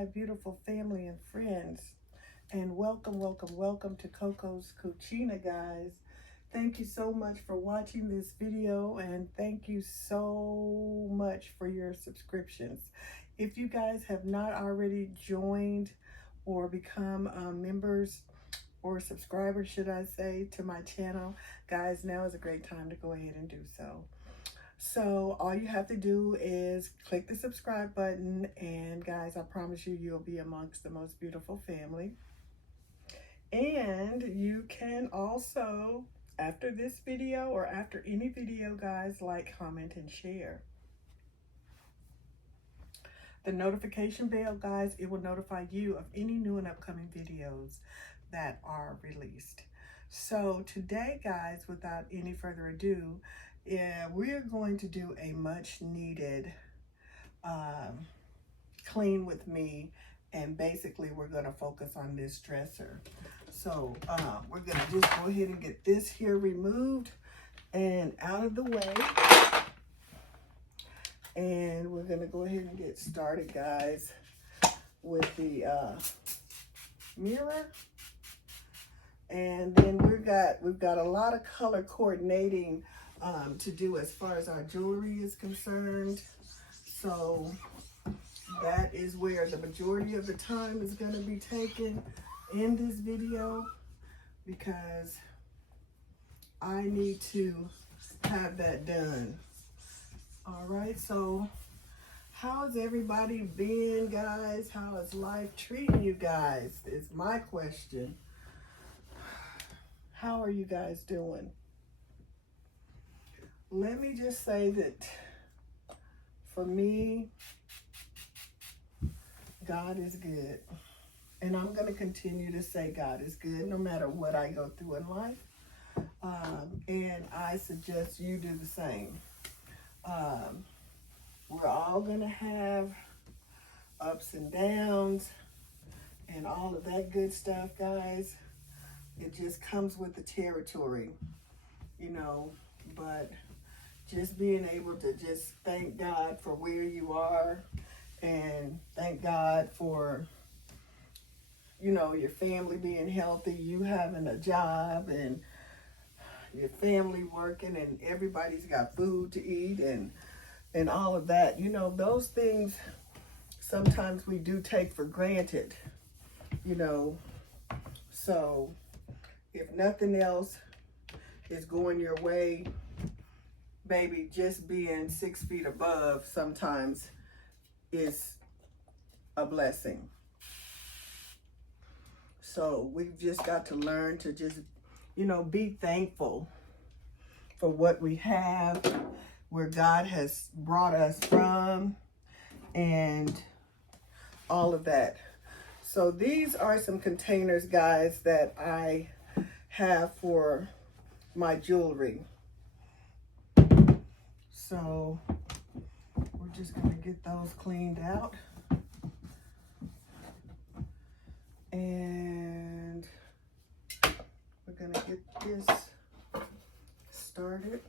my beautiful family and friends, and welcome to Coco's Cucina, guys. Thank you so much for watching this video, and thank you so much for your subscriptions. If you guys have not already joined or become members or subscribers, should I say, to my channel, guys, now is a great time to go ahead and do so. So all you have to do is click the subscribe button, and guys, I promise you, you'll be amongst the most beautiful family. And you can also, after this video or after any video, guys, like, comment, and share. The notification bell, guys, it will notify you of any new and upcoming videos that are released. So today, guys, without any further ado, we're going to do a much needed clean with me, and basically we're going to focus on this dresser. So we're going to just go ahead and get this here removed and out of the way, and we're going to go ahead and get started, guys, with the mirror. And then we've got a lot of color coordinating to do as far as our jewelry is concerned. So that is where the majority of the time is going to be taken in this video, because I need to have that done. All right, so how has everybody been, guys? How is life treating you guys is my question. How are you guys doing? Let me just say that for me, God is good. And I'm going to continue to say God is good no matter what I go through in life. And I suggest you do the same. We're all going to have ups and downs and all of that good stuff, guys. It just comes with the territory, you know, but just being able to just thank God for where you are, and thank God for, you know, your family being healthy, you having a job, and your family working, and everybody's got food to eat, and all of that. You know, those things sometimes we do take for granted, you know. So if nothing else is going your way, baby, just being 6 feet above sometimes is a blessing. So we've just got to learn to just, you know, be thankful for what we have, where God has brought us from, and all of that. So these are some containers, guys, that I have for my jewelry. So we're just going to get those cleaned out. And we're going to get this started.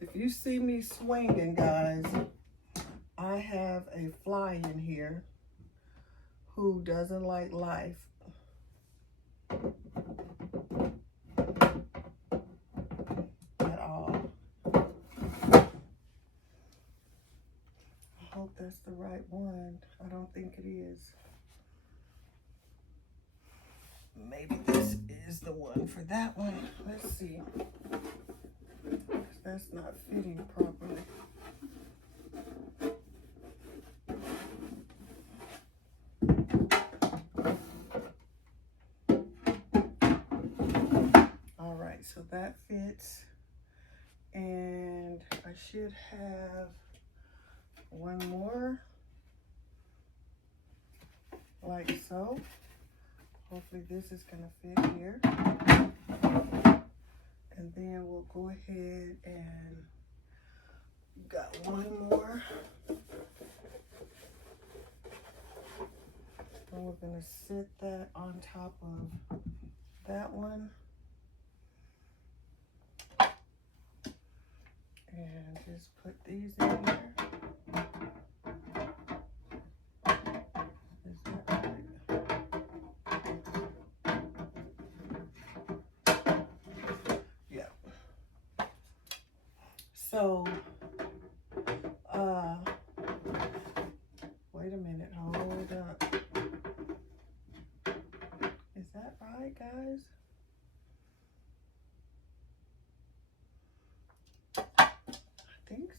If you see me swinging, guys, I have a fly in here who doesn't like life. At all. I hope that's the right one. I don't think it is. Maybe this is the one for that one. Let's see. That's not fitting properly. All right, so that fits. And I should have one more, like so. Hopefully this is gonna fit here. And then we'll go ahead and got one more. And we're gonna sit that on top of that one. And just put these in here.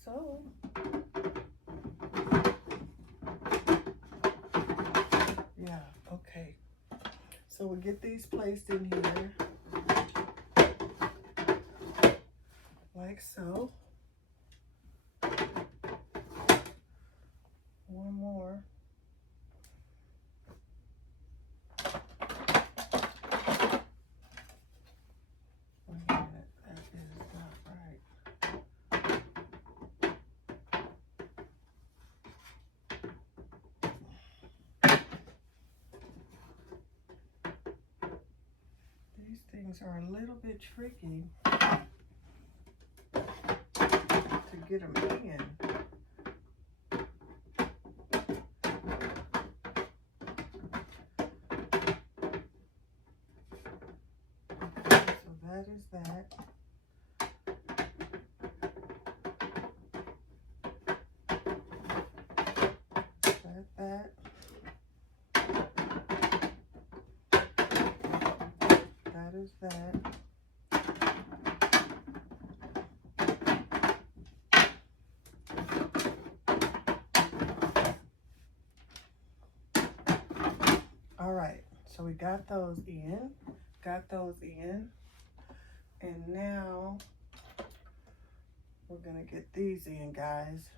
so. Yeah, okay. So we'll get these placed in here. Like so. One more. Wait a minute, that is not right. These things are a little bit tricky to get them in. So that is that. That. That is that. All right, so we got those in. And now we're gonna get these in, guys.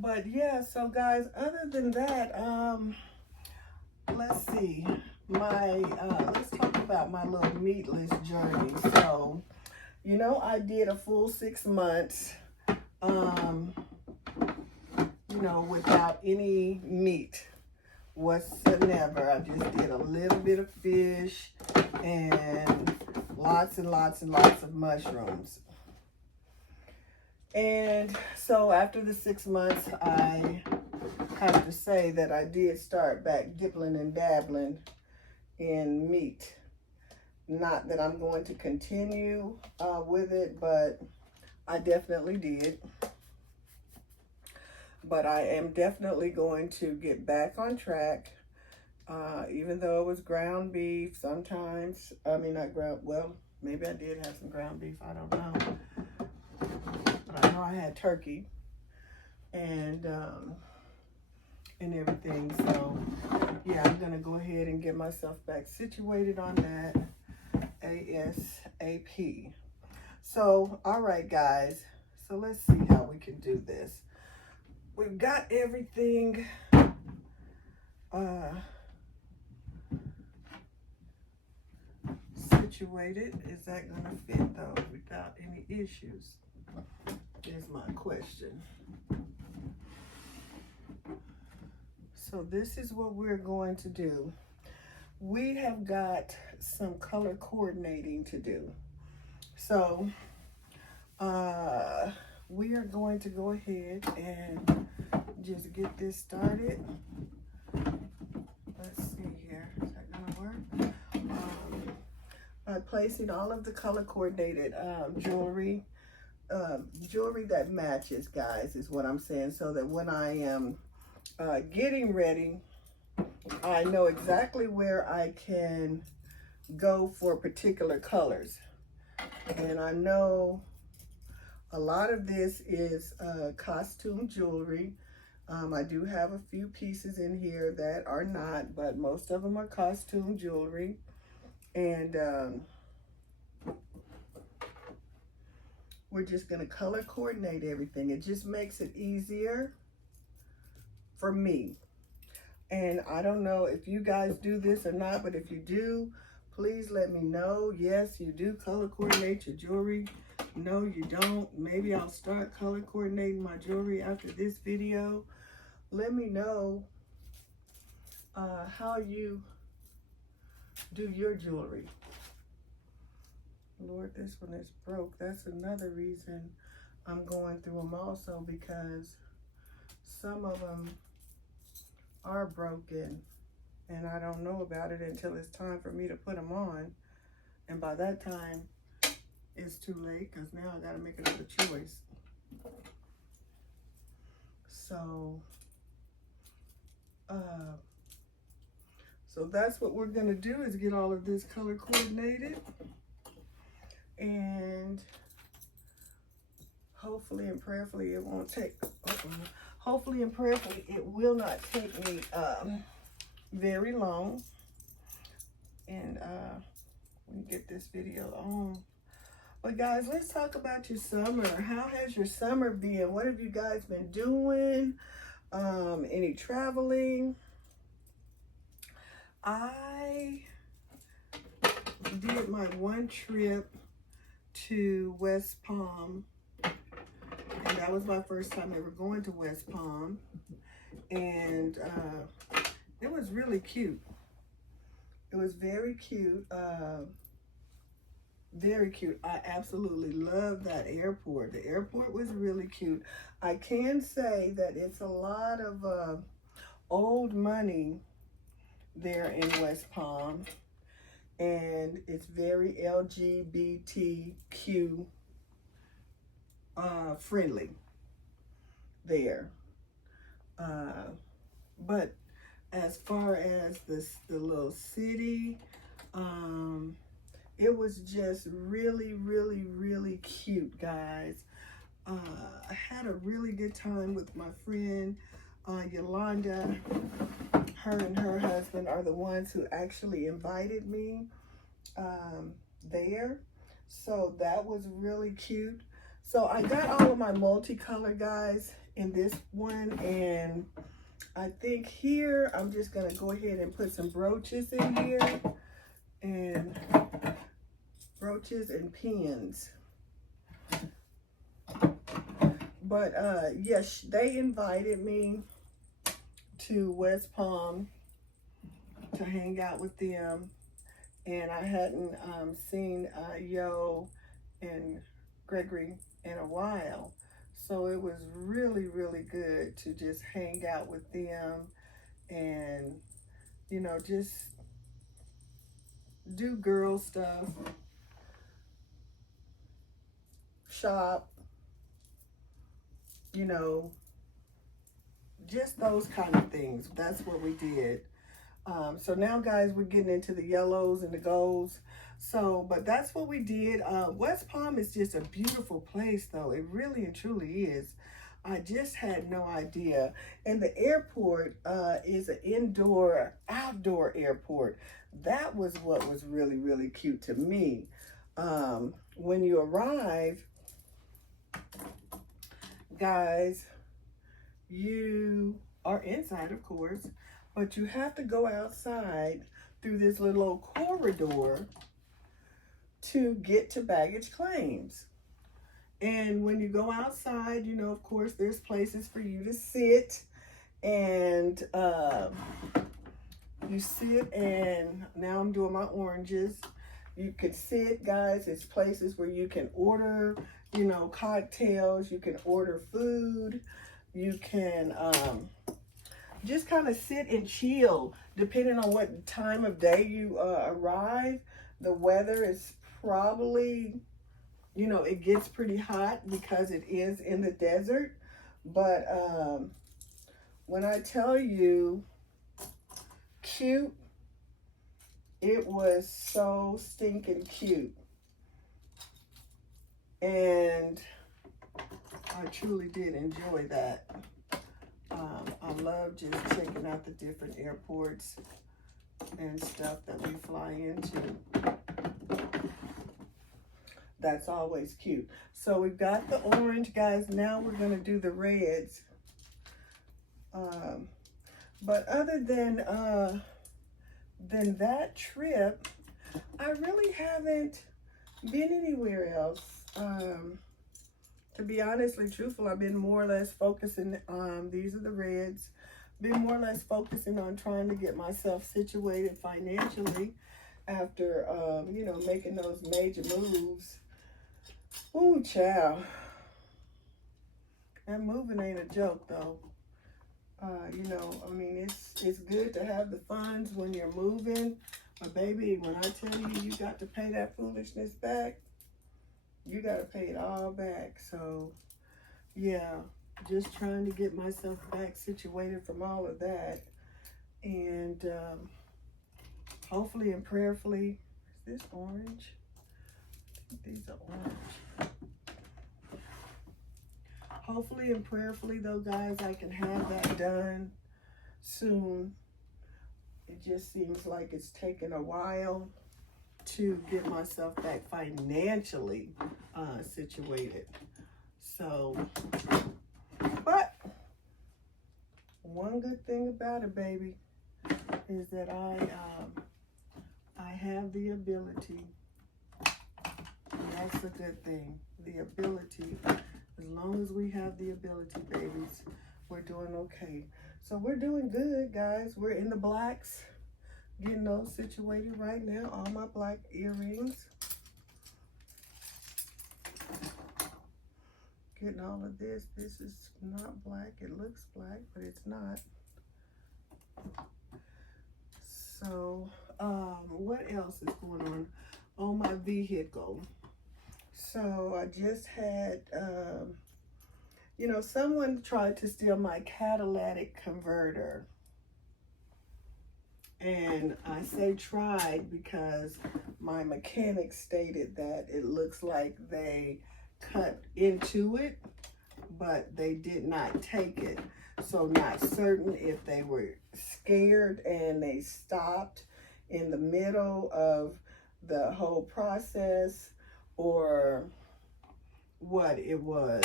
But yeah, so guys, other than that, let's see. Let's talk about my little meatless journey. So, you know, I did a full 6 months, you know, without any meat whatsoever. I just did a little bit of fish and lots and lots and lots of mushrooms. And so after the 6 months, I have to say that I did start back dipping and dabbling in meat. Not that I'm going to continue with it, but I definitely did. But I am definitely going to get back on track, even though it was ground beef sometimes. I mean, not ground, well, maybe I did have some ground beef, I don't know. But I know I had turkey and everything. So, yeah, I'm going to go ahead and get myself back situated on that ASAP. So, all right, guys. So, let's see how we can do this. We've got everything situated. Is that going to fit, though, without any issues? Is my question. So this is what we're going to do. We have got some color coordinating to do. So we are going to go ahead and just get this started. Let's see here. Is that going to work? By placing all of the color coordinated jewelry that matches, guys, is what I'm saying, so that when I am getting ready, I know exactly where I can go for particular colors. And I know a lot of this is costume jewelry. I do have a few pieces in here that are not, but most of them are costume jewelry. And we're just going to color coordinate everything. It just makes it easier for me. And I don't know if you guys do this or not, but if you do, please let me know. Yes, you do color coordinate your jewelry. No, you don't. Maybe I'll start color coordinating my jewelry after this video. Let me know how you do your jewelry. Lord, this one is broke. That's another reason I'm going through them also, because some of them are broken and I don't know about it until it's time for me to put them on. And by that time, it's too late, because now I got to make another choice. So So that's what we're gonna do, is get all of this color coordinated, and hopefully and prayerfully it won't take, hopefully and prayerfully it will not take me very long, and we can get this video on. But guys, let's talk about your summer. How has your summer been? What have you guys been doing? Any traveling? I did my one trip to West Palm, and that was my first time ever going to West Palm, and it was really cute. It was very cute. Very cute. I absolutely love that airport. The airport was really cute. I can say that it's a lot of old money there in West Palm, and it's very LGBTQ friendly there. But as far as the little city, it was just really, really, really cute, guys. I had a really good time with my friend Yolanda. Her and her husband are the ones who actually invited me there. So that was really cute. So I got all of my multicolor, guys, in this one. And I think here, I'm just going to go ahead and put some brooches in here. And brooches and pins. But yes, they invited me to West Palm to hang out with them, and I hadn't seen Yo and Gregory in a while, so it was really, really good to just hang out with them and, you know, just do girl stuff, shop, you know, just those kind of things. That's what we did. So now, guys, we're getting into the yellows and the golds. So, but that's what we did. West Palm is just a beautiful place, though. It really and truly is. I just had no idea. And the airport is an outdoor airport. That was what was really, really cute to me. When you arrive, guys, you are inside, of course, but you have to go outside through this little old corridor to get to baggage claims. And when you go outside, you know, of course, there's places for you to sit, and you sit, and now I'm doing my oranges. You can sit, guys. It's places where you can order, you know, cocktails. You can order food. You can just kind of sit and chill, depending on what time of day you arrive. The weather is probably, you know, it gets pretty hot because it is in the desert. But when I tell you cute, it was so stinking cute. And I truly did enjoy that. I love just checking out the different airports and stuff that we fly into. That's always cute. So we've got the orange, guys. Now we're going to do the reds. But other than that trip, I really haven't been anywhere else. To be honestly truthful, I've been more or less focusing on, these are the reds, been more or less focusing on trying to get myself situated financially after, you know, making those major moves. Ooh, child. That moving ain't a joke, though. You know, I mean, it's good to have the funds when you're moving. But baby, when I tell you, you got to pay that foolishness back, you got to pay it all back. So, yeah, just trying to get myself back situated from all of that. And hopefully and prayerfully, is this orange? I think these are orange. Hopefully and prayerfully though, guys, I can have that done soon. It just seems like it's taken a while to get myself back financially situated. So, but one good thing about it, baby, is that I have the ability. And that's a good thing. The ability. As long as we have the ability, babies, we're doing okay. So we're doing good, guys. We're in the blacks. Getting those situated right now. All my black earrings. Getting all of this. This is not black. It looks black, but it's not. So, what else is going on my vehicle? So I just had, someone tried to steal my catalytic converter. And I say tried because my mechanic stated that it looks like they cut into it, but they did not take it. So not certain if they were scared and they stopped in the middle of the whole process or what it was.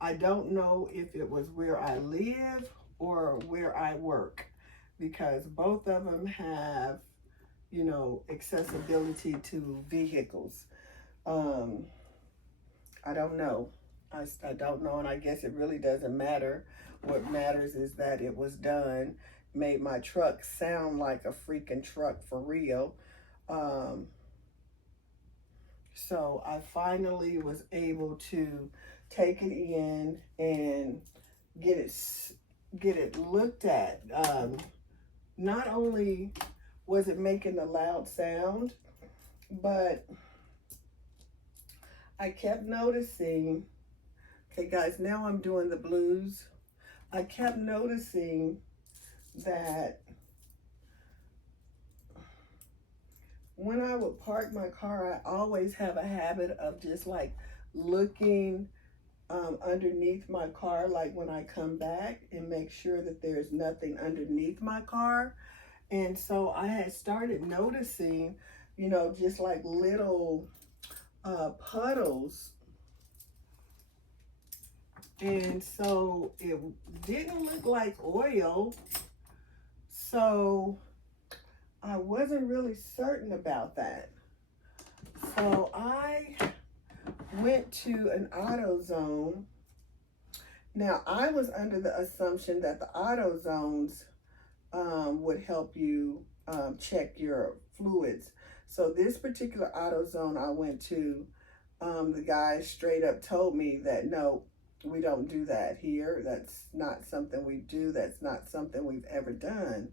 I don't know if it was where I live or where I work, because both of them have, accessibility to vehicles. I don't know. I don't know, and I guess it really doesn't matter. What matters is that it was done, made my truck sound like a freaking truck for real. So I finally was able to take it in and get it looked at. Not only was it making a loud sound, but I kept noticing, okay guys, now I'm doing the blues. I kept noticing that when I would park my car, I always have a habit of just like looking underneath my car, like when I come back, and make sure that there's nothing underneath my car. And so I had started noticing, just like little puddles. And so it didn't look like oil. So I wasn't really certain about that. So I went to an AutoZone. Now, I was under the assumption that the AutoZones would help you check your fluids. So this particular AutoZone I went to, the guy straight up told me that, no, we don't do that here. That's not something we do. That's not something we've ever done.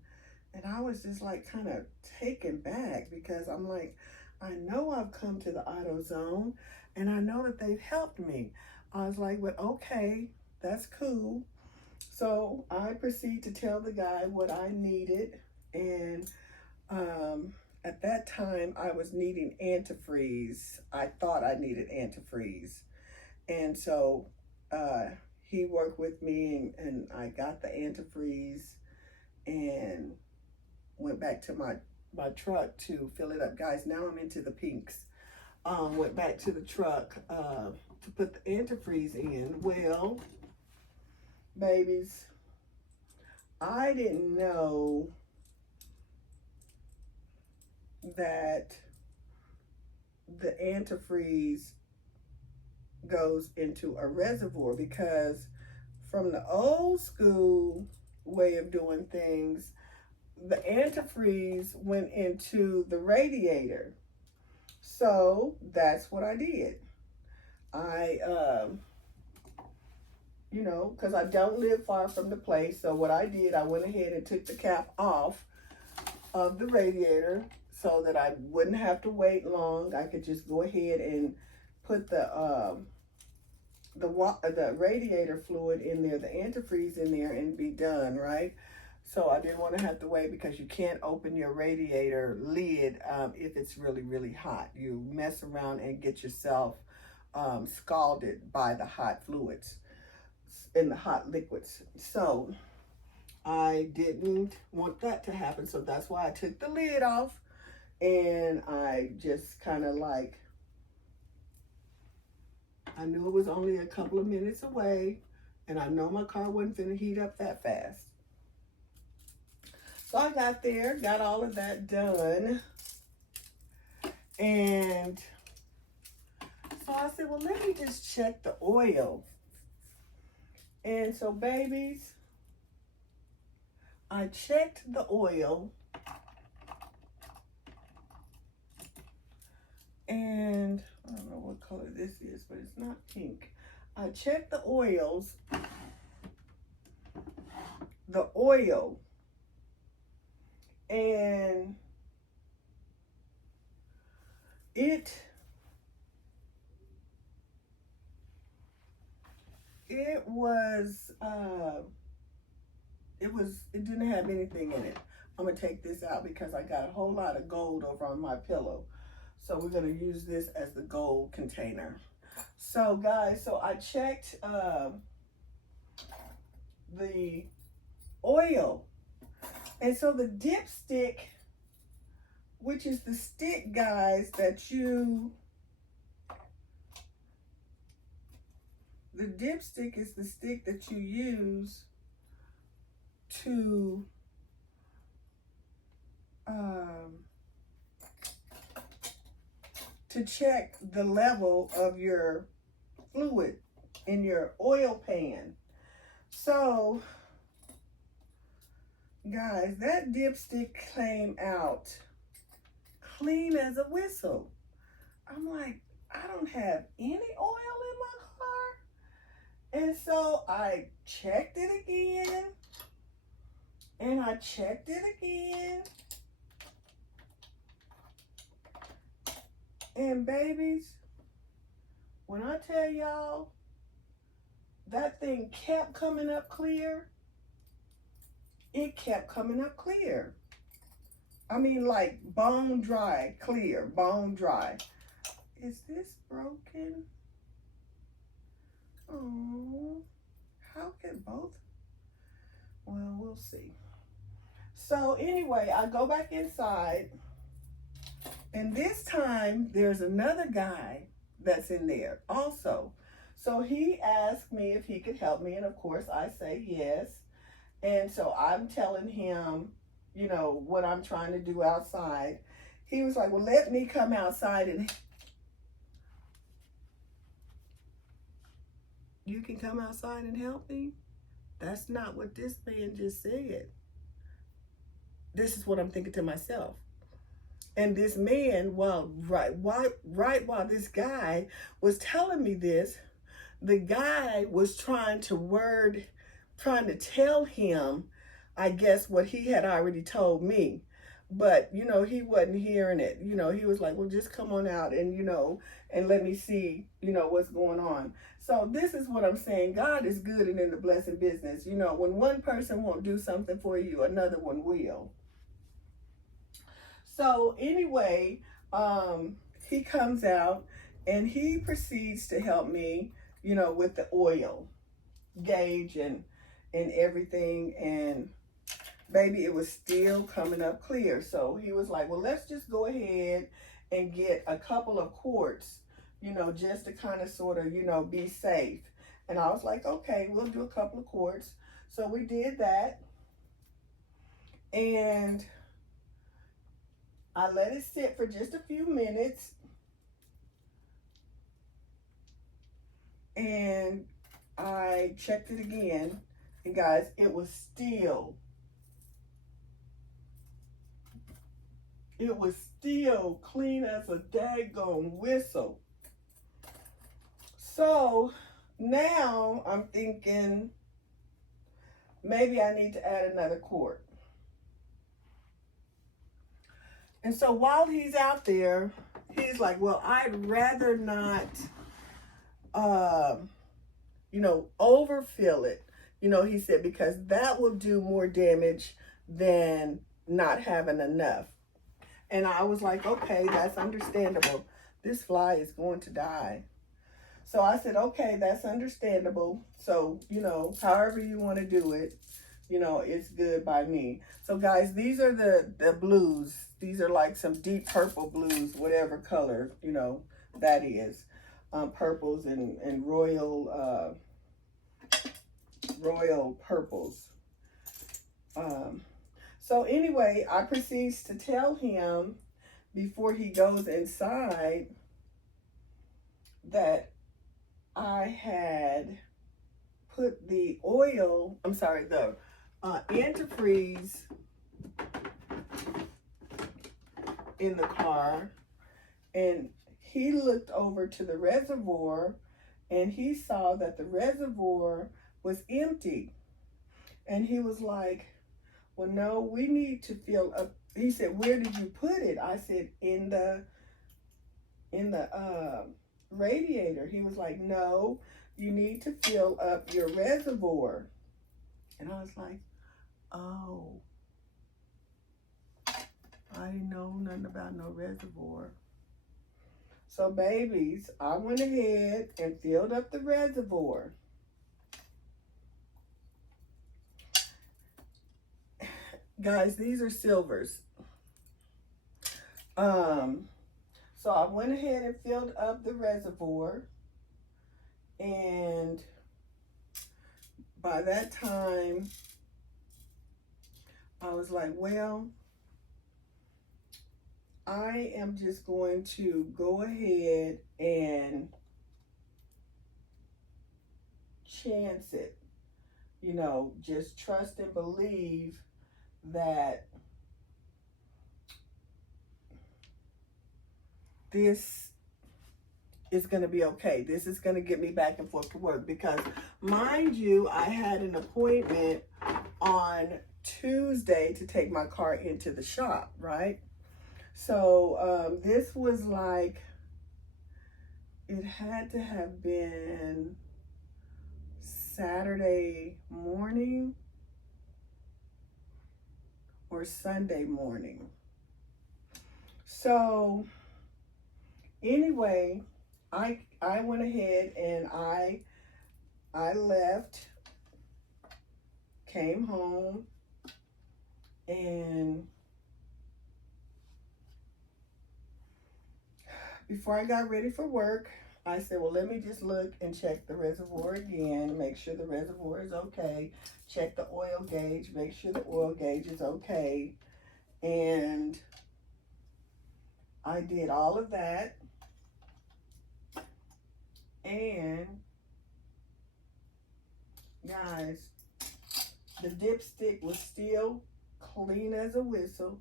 And I was just like kind of taken back, because I'm like, I know I've come to the AutoZone and I know that they've helped me. I was like, well, okay, that's cool. So I proceed to tell the guy what I needed. And at that time I was needing antifreeze. I thought I needed antifreeze. And so he worked with me and I got the antifreeze and went back to my truck to fill it up. Guys, now I'm into the pinks. Went back to the truck to put the antifreeze in. Well, babies, I didn't know that the antifreeze goes into a reservoir, because from the old school way of doing things, the antifreeze went into the radiator. So that's what I did. I, because I don't live far from the place. So what I did, I went ahead and took the cap off of the radiator so that I wouldn't have to wait long. I could just go ahead and put the radiator fluid in there, the antifreeze in there, and be done, right? So I didn't want to have to wait, because you can't open your radiator lid if it's really, really hot. You mess around and get yourself scalded by the hot fluids and the hot liquids. So I didn't want that to happen. So that's why I took the lid off, and I just kind of like, I knew it was only a couple of minutes away, and I know my car wasn't going to heat up that fast. So I got there, got all of that done, and so I said, well, let me just check the oil. And so, babies, I checked the oil, and I don't know what color this is, but it's not pink. I checked the oils, and it it didn't have anything in it. I'm gonna take this out because I got a whole lot of gold over on my pillow. So we're gonna use this as the gold container. So guys, so I checked the oil. And so the dipstick, which is the stick, guys, the dipstick is the stick that you use to check the level of your fluid in your oil pan. So, guys, that dipstick came out clean as a whistle. I'm like, I don't have any oil in my car. And so I checked it again, and I checked it again. And babies, when I tell y'all, that thing kept coming up clear. It kept coming up clear. I mean, like bone dry, clear, bone dry. Is this broken? Oh, how can both? Well, we'll see. So anyway, I go back inside, and this time there's another guy that's in there also. So he asked me if he could help me, and of course I say yes. And so I'm telling him, you know, what I'm trying to do outside. He was like, well, let me come outside and you can come outside and help me? That's not what this man just said. This is what I'm thinking to myself. And this man, right while this guy was telling me this, the guy was trying to tell him, I guess, what he had already told me. But, you know, he wasn't hearing it. You know, he was like, well, just come on out and, you know, and let me see, you know, what's going on. So this is what I'm saying. God is good and in the blessing business. You know, when one person won't do something for you, another one will. So anyway, he comes out and he proceeds to help me, you know, with the oil gauge and everything. And baby, it was still coming up clear. So he was like, well, let's just go ahead and get a couple of quarts, you know, just to kind of sort of, you know, be safe. And I was like, okay, we'll do a couple of quarts. So we did that. And I let it sit for just a few minutes. And I checked it again. And guys, it was still clean as a daggone whistle. So now I'm thinking maybe I need to add another quart. And so while he's out there, he's like, well, I'd rather not, you know, overfill it. You know, he said, because that will do more damage than not having enough. And I was like, okay, that's understandable. This fly is going to die. So I said, okay, that's understandable. So, you know, however you want to do it, you know, it's good by me. So guys, these are the blues. These are like some deep purple blues, whatever color, you know, that is. Purples and royal purples. So anyway, I proceeds to tell him before he goes inside that I had put the oil, I'm sorry, the antifreeze in the car, and he looked over to the reservoir and he saw that the reservoir was empty. And he was like, well, no, we need to fill up. He said, where did you put it? I said, in the radiator. He was like, no, you need to fill up your reservoir. And I was like, oh, I didn't know nothing about no reservoir. So babies, I went ahead and filled up the reservoir. Guys, these are silvers. So I went ahead and filled up the reservoir, and by that time, I was like, well, I am just going to go ahead and chance it. You know, just trust and believe that this is going to be okay. This is going to get me back and forth to work because, mind you, I had an appointment on Tuesday to take my car into the shop, right? So this was like, it had to have been Saturday morning or Sunday morning. So anyway, I went ahead and I left, came home, and before I got ready for work, I said, well, let me just look and check the reservoir again, make sure the reservoir is okay, check the oil gauge, make sure the oil gauge is okay. And I did all of that. And guys, the dipstick was still clean as a whistle.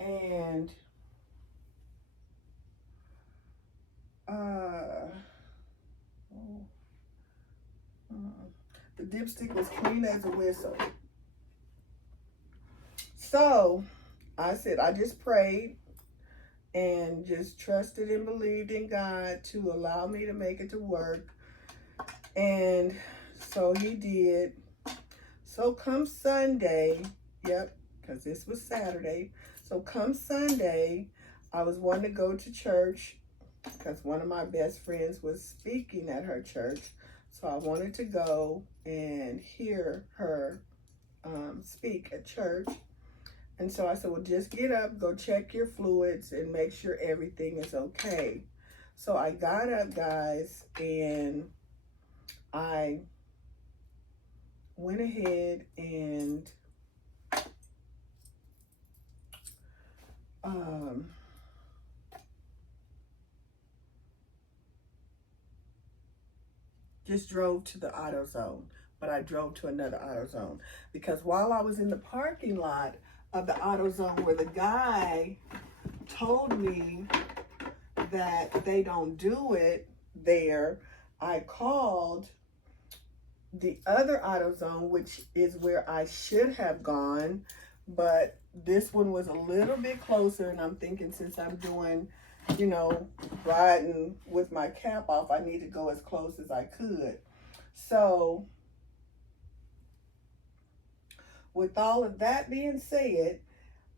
And the dipstick was clean as a whistle. So I said, I just prayed and just trusted and believed in God to allow me to make it to work. And so he did. So come Sunday, yep, because this was Saturday. So come Sunday, I was wanting to go to church because one of my best friends was speaking at her church. So I wanted to go and hear her speak at church. And so I said, well, just get up, go check your fluids and make sure everything is okay. So I got up, guys, and I went ahead and just drove to the AutoZone. But I drove to another AutoZone because while I was in the parking lot of the AutoZone where the guy told me that they don't do it there, I called the other AutoZone, which is where I should have gone, but this one was a little bit closer, and I'm thinking since I'm doing, you know, riding with my cap off, I need to go as close as I could. So with all of that being said,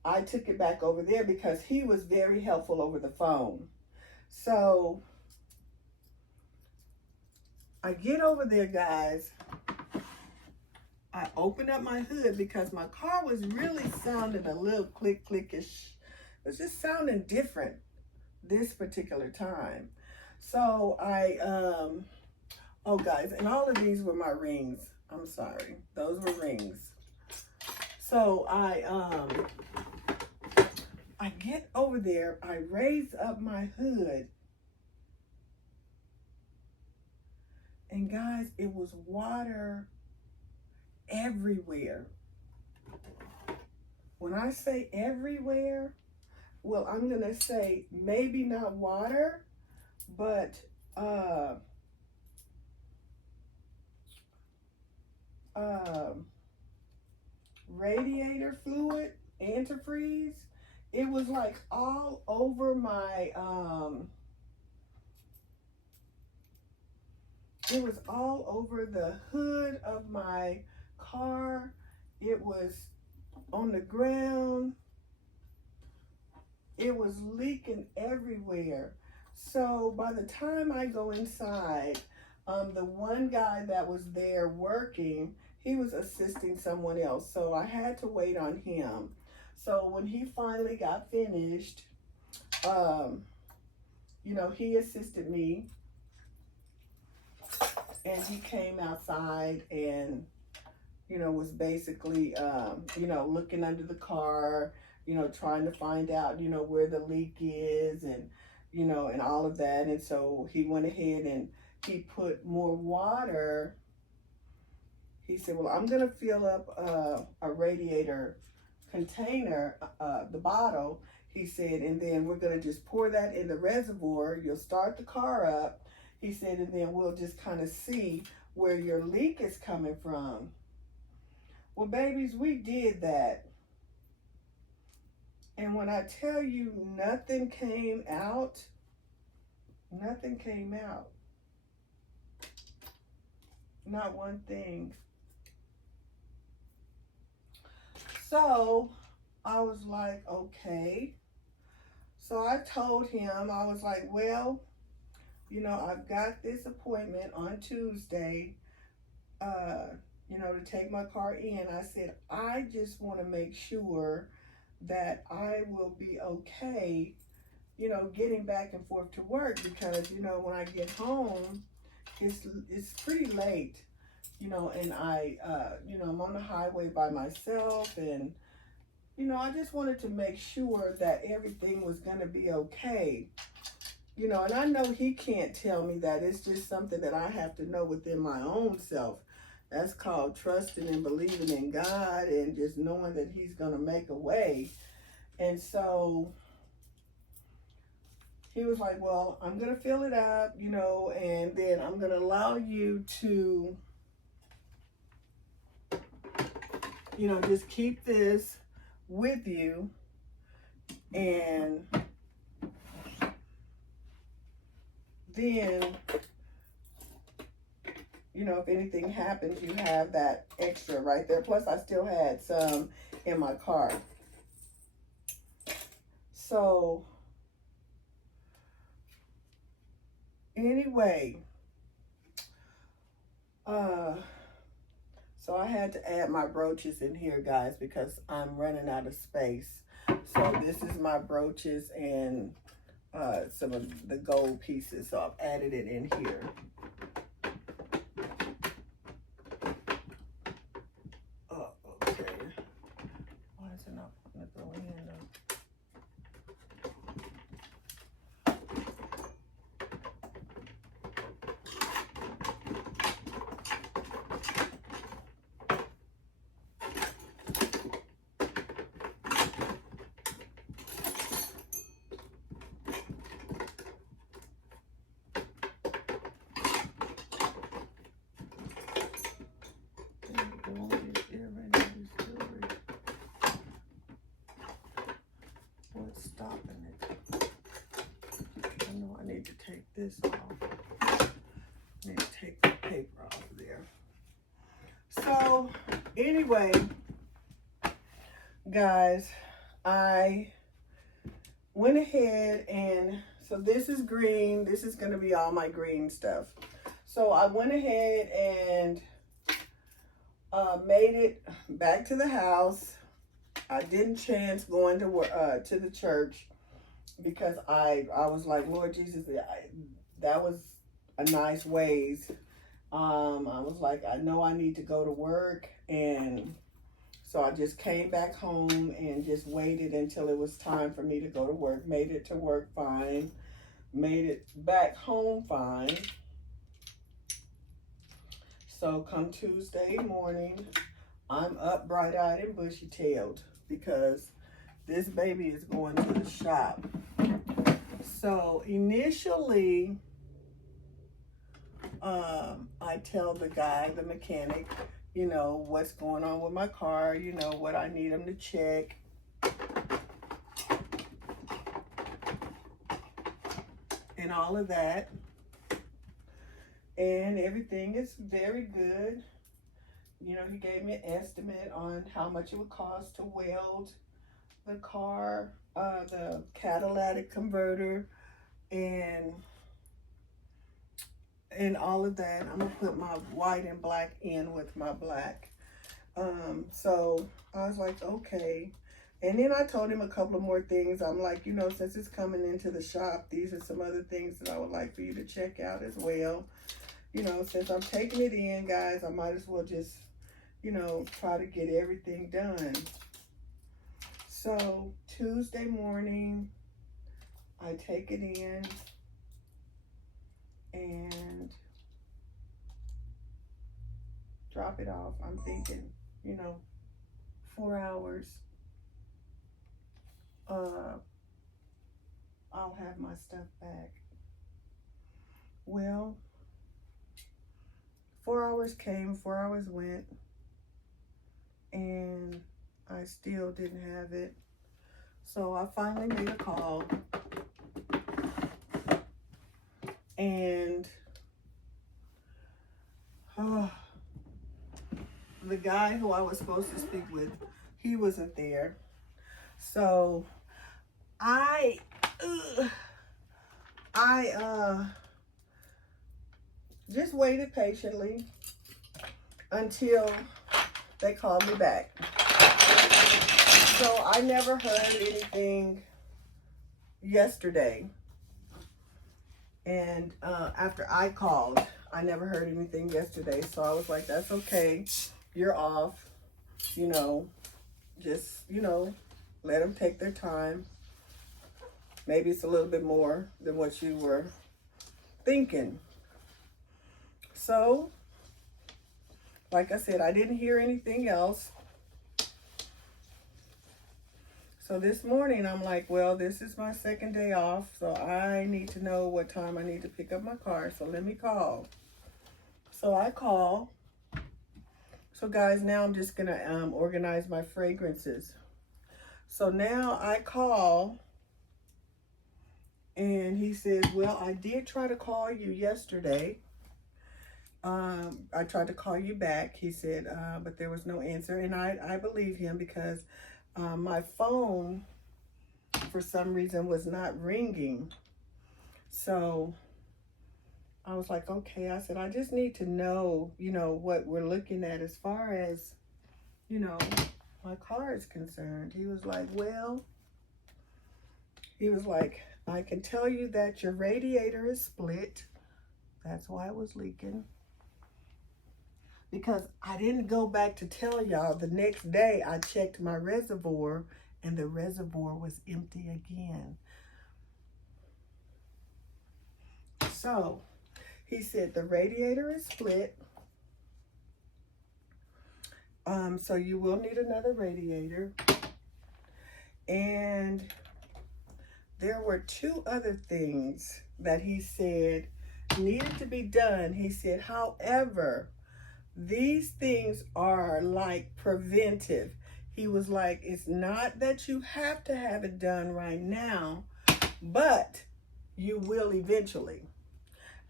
I took it back over there because he was very helpful over the phone. So I get over there, guys. I open up my hood because my car was really sounding a little clickish. It was just sounding different this particular time. So oh guys, and all of these were my rings. I'm sorry. Those were rings. So I get over there, I raise up my hood, and guys, it was water everywhere. When I say everywhere, well, I'm gonna say maybe not water, but radiator fluid, antifreeze. It was like all over my it was all over the hood of my car. It was on the ground. It was leaking everywhere. So by the time I go inside, the one guy that was there working, he was assisting someone else. So I had to wait on him. So when he finally got finished, you know, he assisted me. And he came outside and, you know, was basically, you know, looking under the car, you know, trying to find out, you know, where the leak is and, you know, and all of that. And so he went ahead and he put more water. He said, well, I'm going to fill up a radiator container, the bottle. He said, and then we're going to just pour that in the reservoir. You'll start the car up. He said, and then we'll just kind of see where your leak is coming from. Well, babies, we did that. And when I tell you nothing came out, nothing came out. Not one thing. So I was like, okay. So I told him, I was like, well, you know, I've got this appointment on Tuesday, you know, to take my car in. I said, I just want to make sure that I will be okay, you know, getting back and forth to work because, you know, when I get home, it's pretty late, you know, and you know, I'm on the highway by myself and, you know, I just wanted to make sure that everything was going to be okay. You know, and I know he can't tell me that. It's just something that I have to know within my own self. That's called trusting and believing in God and just knowing that he's going to make a way. And so he was like, well, I'm going to fill it up, you know, and then I'm going to allow you to, you know, just keep this with you. And then, you know, if anything happens, you have that extra right there. Plus, I still had some in my car. So, anyway, so I had to add my brooches in here, guys, because I'm running out of space. So this is my brooches and some of the gold pieces. So I've added it in here. Oh, okay. Why is it not putting it go in though? What's stopping it? I know I need to take this off. I need to take the paper off there. So anyway, guys, I went ahead and, so this is green. This is going to be all my green stuff. So I went ahead and made it back to the house. I didn't chance going to the church because I was like, Lord Jesus, that was a nice ways. I was like, I know I need to go to work, and so I just came back home and just waited until it was time for me to go to work. Made it to work fine. Made it back home fine. So come Tuesday morning, I'm up bright-eyed and bushy-tailed because this baby is going to the shop. So initially, I tell the guy, the mechanic, you know, what's going on with my car, you know, what I need him to check. And all of that. And everything is very good. You know, he gave me an estimate on how much it would cost to weld the car, the catalytic converter, and all of that. I'm gonna put my white and black in with my black. So I was like, okay. And then I told him a couple of more things. I'm like, you know, since it's coming into the shop, these are some other things that I would like for you to check out as well. You know, since I'm taking it in, guys, I might as well just, you know, try to get everything done. So Tuesday morning, I take it in and drop it off. I'm thinking, you know, 4 hours. I'll have my stuff back. Well, 4 hours came, 4 hours went, and I still didn't have it. So I finally made a call, and the guy who I was supposed to speak with, he wasn't there. So I just waited patiently until they called me back. So I never heard anything yesterday. And after I called, I never heard anything yesterday. So I was like, that's okay. You're off. You know, just, you know, let them take their time. Maybe it's a little bit more than what you were thinking. So, like I said, I didn't hear anything else. So this morning, I'm like, well, this is my second day off, so I need to know what time I need to pick up my car. So let me call. So I call. So guys, now I'm just going to organize my fragrances. So now I call, and he says, well, I did try to call you yesterday. I tried to call you back, he said, but there was no answer. And I believe him because my phone, for some reason, was not ringing. So I was like, okay. I said, I just need to know, you know, what we're looking at as far as, you know, my car is concerned. He was like, well, I can tell you that your radiator is split. That's why it was leaking. Because I didn't go back to tell y'all, the next day I checked my reservoir and the reservoir was empty again. So he said the radiator is split. So you will need another radiator. And there were 2 other things that he said needed to be done. He said, however, these things are like preventive. He was like, it's not that you have to have it done right now, but you will eventually.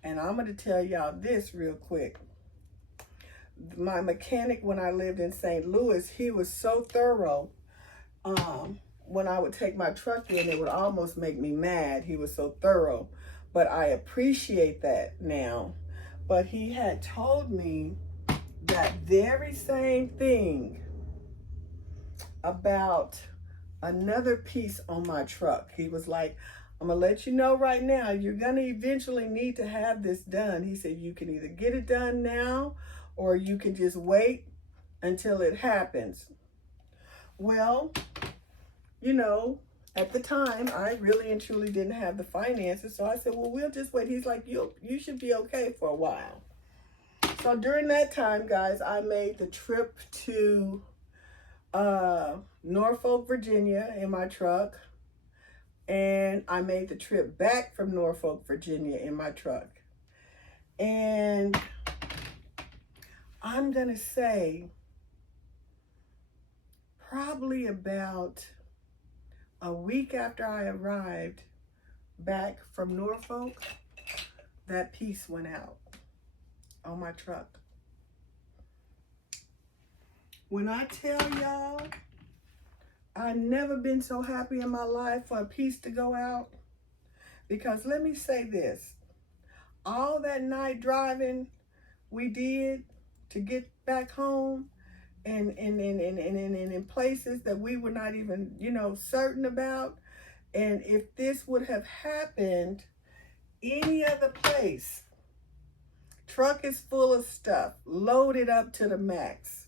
And I'm going to tell y'all this real quick. My mechanic, when I lived in St. Louis, he was so thorough. when I would take my truck in, it would almost make me mad. He was so thorough, but I appreciate that now. But he had told me that very same thing about another piece on my truck. He was like, I'm gonna let you know right now, you're gonna eventually need to have this done. He said, you can either get it done now or you can just wait until it happens. Well, you know, at the time, I really and truly didn't have the finances. So I said, well, we'll just wait. He's like, you should be okay for a while. So during that time, guys, I made the trip to Norfolk, Virginia in my truck. And I made the trip back from Norfolk, Virginia in my truck. And I'm going to say probably about a week after I arrived back from Norfolk, that piece went out on my truck. When I tell y'all, I've never been so happy in my life for a piece to go out. Because let me say this, all that night driving we did to get back home, and in places that we were not even, certain about. And if this would have happened any other place, truck is full of stuff, loaded up to the max.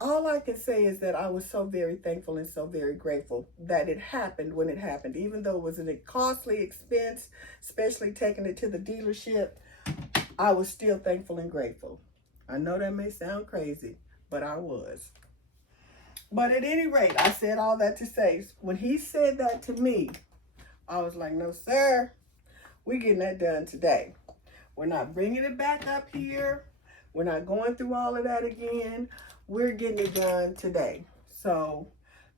All I can say is that I was so very thankful and so very grateful that it happened when it happened. Even though it was a costly expense, especially taking it to the dealership, I was still thankful and grateful. I know that may sound crazy, but I was. But at any rate, I said all that to say, when he said that to me, I was like, no, sir, we're getting that done today. We're not bringing it back up here. We're not going through all of that again. We're getting it done today. So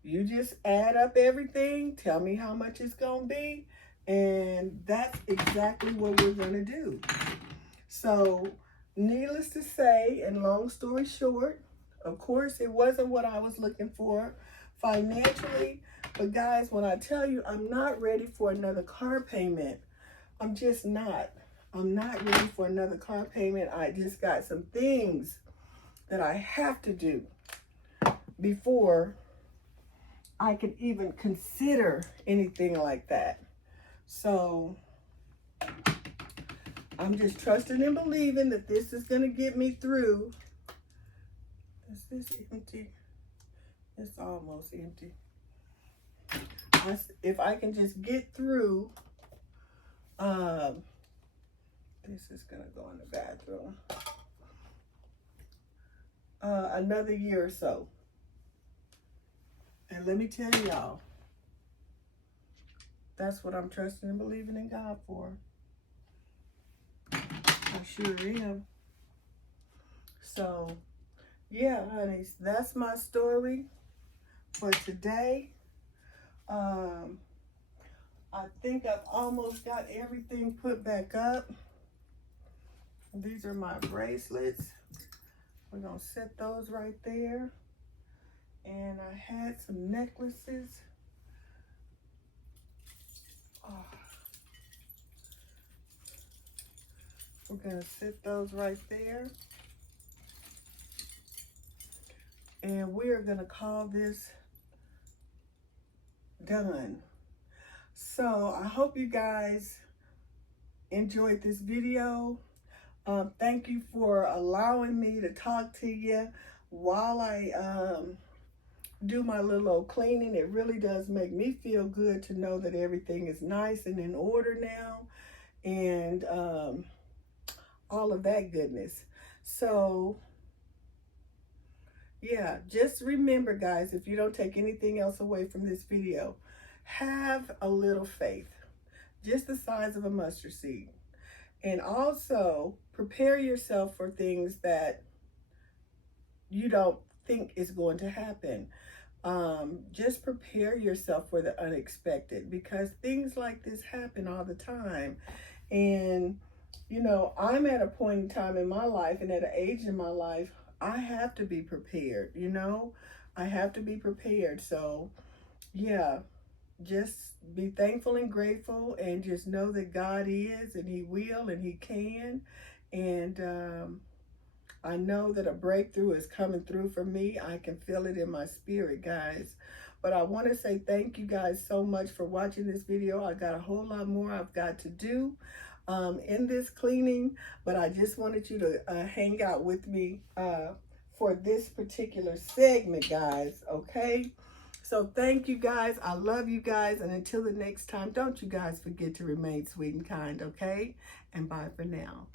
you just add up everything, tell me how much it's going to be, and that's exactly what we're going to do. So needless to say, and long story short, of course, it wasn't what I was looking for financially. But guys, when I tell you I'm not ready for another car payment, I'm just not. I'm not ready for another car payment. I just got some things that I have to do before I could even consider anything like that. So I'm just trusting and believing that this is going to get me through. Is this empty? It's almost empty. If I can just get through, this is going to go in the bathroom. Another year or so. And let me tell y'all, that's what I'm trusting and believing in God for. I sure am. So, yeah, honey, that's my story for today. I think I've almost got everything put back up. These are my bracelets. We're going to set those right there. And I had some necklaces. We're going to set those right there. And we are going to call this done. So I hope you guys enjoyed this video. Thank you for allowing me to talk to you while I do my little old cleaning. It really does make me feel good to know that everything is nice and in order now, and all of that goodness. So yeah, just remember, guys, if you don't take anything else away from this video, have a little faith, just the size of a mustard seed. And also prepare yourself for things that you don't think is going to happen. Just prepare yourself for the unexpected, because things like this happen all the time. And I'm at a point in time in my life and at an age in my life, I have to be prepared, you know? I have to be prepared. So, yeah, just be thankful and grateful and just know that God is and He will and He can. And I know that a breakthrough is coming through for me. I can feel it in my spirit, guys. But I want to say thank you guys so much for watching this video. I got a whole lot more I've got to do in this cleaning, but I just wanted you to hang out with me for this particular segment, guys, okay? So thank you guys. I love you guys. And until the next time, don't you guys forget to remain sweet and kind, okay? And bye for now.